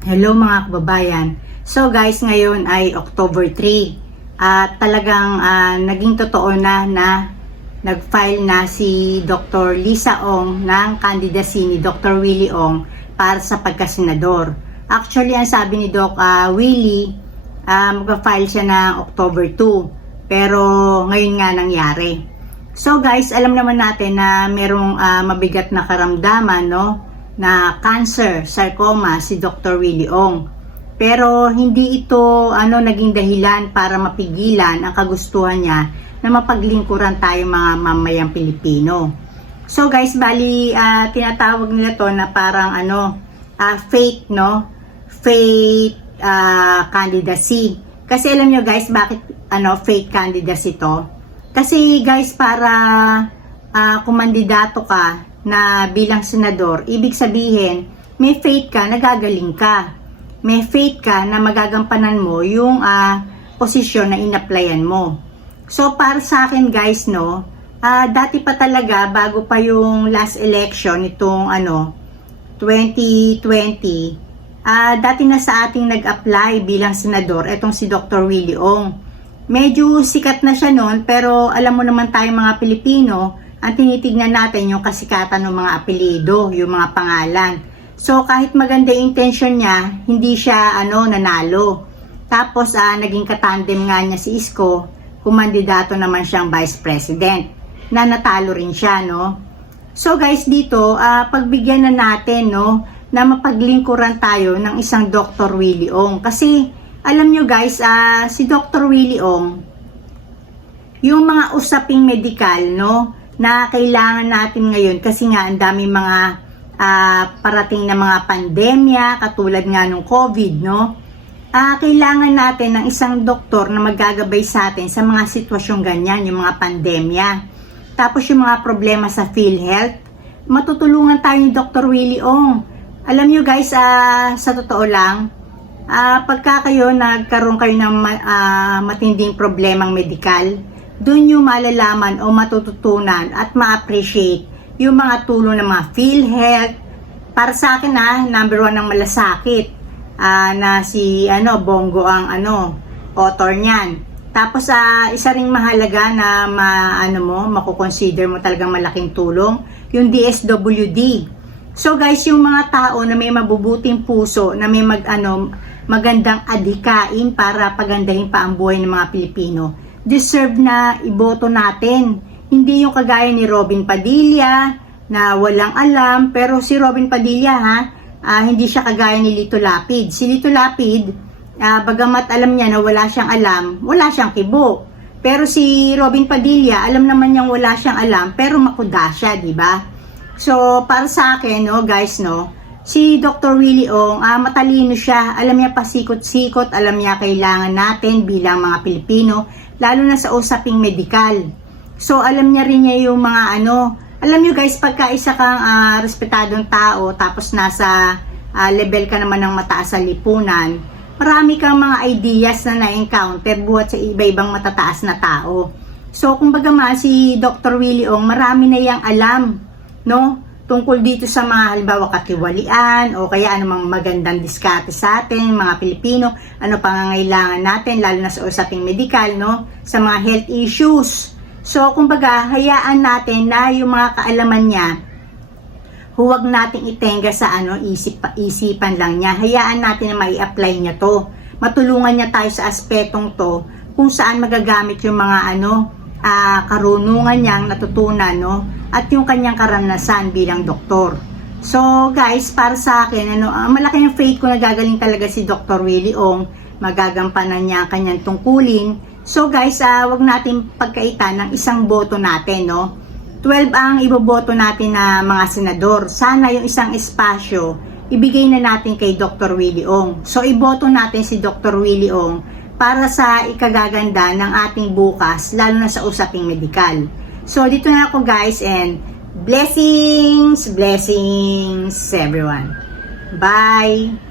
Hello mga kababayan. So guys, ngayon ay October 3 at talagang ah, naging totoo na na nag-file na si Dr. Lisa Ong ng candidacy ni Dr. Willie Ong para sa pagkasenador. Actually, ang sabi ni Doc ah, Willie, ah, mag-file siya ng October 2 pero ngayon nga nangyari. So guys, alam naman natin na merong ah, mabigat na karamdaman, no? Na cancer, sarcoma si Dr. Willie Ong. Pero hindi ito ano naging dahilan para mapigilan ang kagustuhan niya na mapaglingkuran tayo mga mamayang Pilipino. So guys, bali ah, tinatawag nila to na parang ano ah, fake no? Fake ah, candidacy. Kasi alam nyo guys, bakit ano fake candidacy to? Kasi guys, para ah, kumandidato ka na bilang senador, ibig sabihin, may faith ka, nagagaling ka. May faith ka na magagampanan mo yung ah, posisyon na inaplayan mo. So, para sa akin guys, no, ah, dati pa talaga, bago pa yung last election, itong ano, 2020, ah, dati na sa ating nag-apply bilang senador, etong si Dr. Willie Ong. Medyo sikat na siya noon, pero alam mo naman tayong mga Pilipino, ang tinitignan natin yung kasikatan ng mga apelido, yung mga pangalan. So kahit maganda yung intention niya, hindi siya ano nanalo. Tapos ah, naging katandem nga niya si Isko, kumandidato naman siyang vice president na natalo rin siya, no? So guys, dito ah, pagbigyan na natin, no, na mapaglingkuran tayo ng isang Dr. Willie Ong kasi alam nyo guys, ah, si Dr. Willie Ong yung mga usaping medikal, no, na kailangan natin ngayon kasi nga ang dami mga ah, parating na mga pandemya katulad nga nung COVID, no? Ah, kailangan natin ng isang doktor na maggagabay sa atin sa mga sitwasyong ganyan, yung mga pandemya. Tapos yung mga problema sa PhilHealth, matutulungan tayo ni Dr. Willie Ong. Alam nyo guys, ah, sa totoo lang, ah, pagka kayo nagkaroon kayo ng ah, matinding problemang medikal, doon yung malalaman o matututunan at ma-appreciate yung mga tulong ng mga PhilHealth. Para sa akin ha, number one ang malasakit ah, na si ano Bongo ang ano author niyan. Tapos ah, isa ring mahalaga na ma, ano mo, mako-consider mo talagang malaking tulong, yung DSWD. So guys, yung mga tao na may mabubuting puso, na may mag ano magandang adhikain para pagandahin pa ang buhay ng mga Pilipino, deserve na iboto natin. Hindi yung kagaya ni Robin Padilla na walang alam, pero si Robin Padilla ha, ah, hindi siya kagaya ni Lito Lapid. Si Lito Lapid, ah, bagamat alam niya na wala siyang alam, wala siyang kibo. Pero si Robin Padilla, alam naman niyang wala siyang alam, pero makuda siya, di ba? So, para sa akin, no, guys, no, si Dr. Willie Ong, ah, matalino siya, alam niya pasikot-sikot, alam niya kailangan natin bilang mga Pilipino, lalo na sa usaping medikal. So, alam niya rin niya yung mga ano, alam niyo guys, pagka isa kang ah, respetadong tao, tapos nasa ah, level ka naman ng mataas sa lipunan, marami kang mga ideas na na-encounter buhat sa iba-ibang matataas na tao. So, kumbaga ma, si Dr. Willie Ong, marami na yang alam, no? Tungkol dito sa mga halimbawa katiwalian o kaya anumang magandang diskarte sa atin, mga Pilipino, ano pangangailangan natin, lalo na sa usaping medikal, no? Sa mga health issues. So, kumbaga, hayaan natin na yung mga kaalaman niya, huwag nating itenga sa ano, isip, isipan lang niya. Hayaan natin na mai-apply niya to. Matulungan niya tayo sa aspetong to kung saan magagamit yung mga ano, ah, karunungan niyang natutunan, no? At yung kanyang karanasan bilang doktor. So, guys, para sa akin, ano, ang malaki yung faith ko na gagaling talaga si Dr. Willie Ong. Magagampanan niya ang kanyang tungkulin. So, guys, ah, wag natin pagkaitan ng isang boto natin, no? 12 ang iboboto natin na mga senador. Sana yung isang espasyo, ibigay na natin kay Dr. Willie Ong. So, iboto natin si Dr. Willie Ong para sa ikagaganda ng ating bukas, lalo na sa usaping medikal. So, dito na ako guys and blessings, blessings everyone. Bye!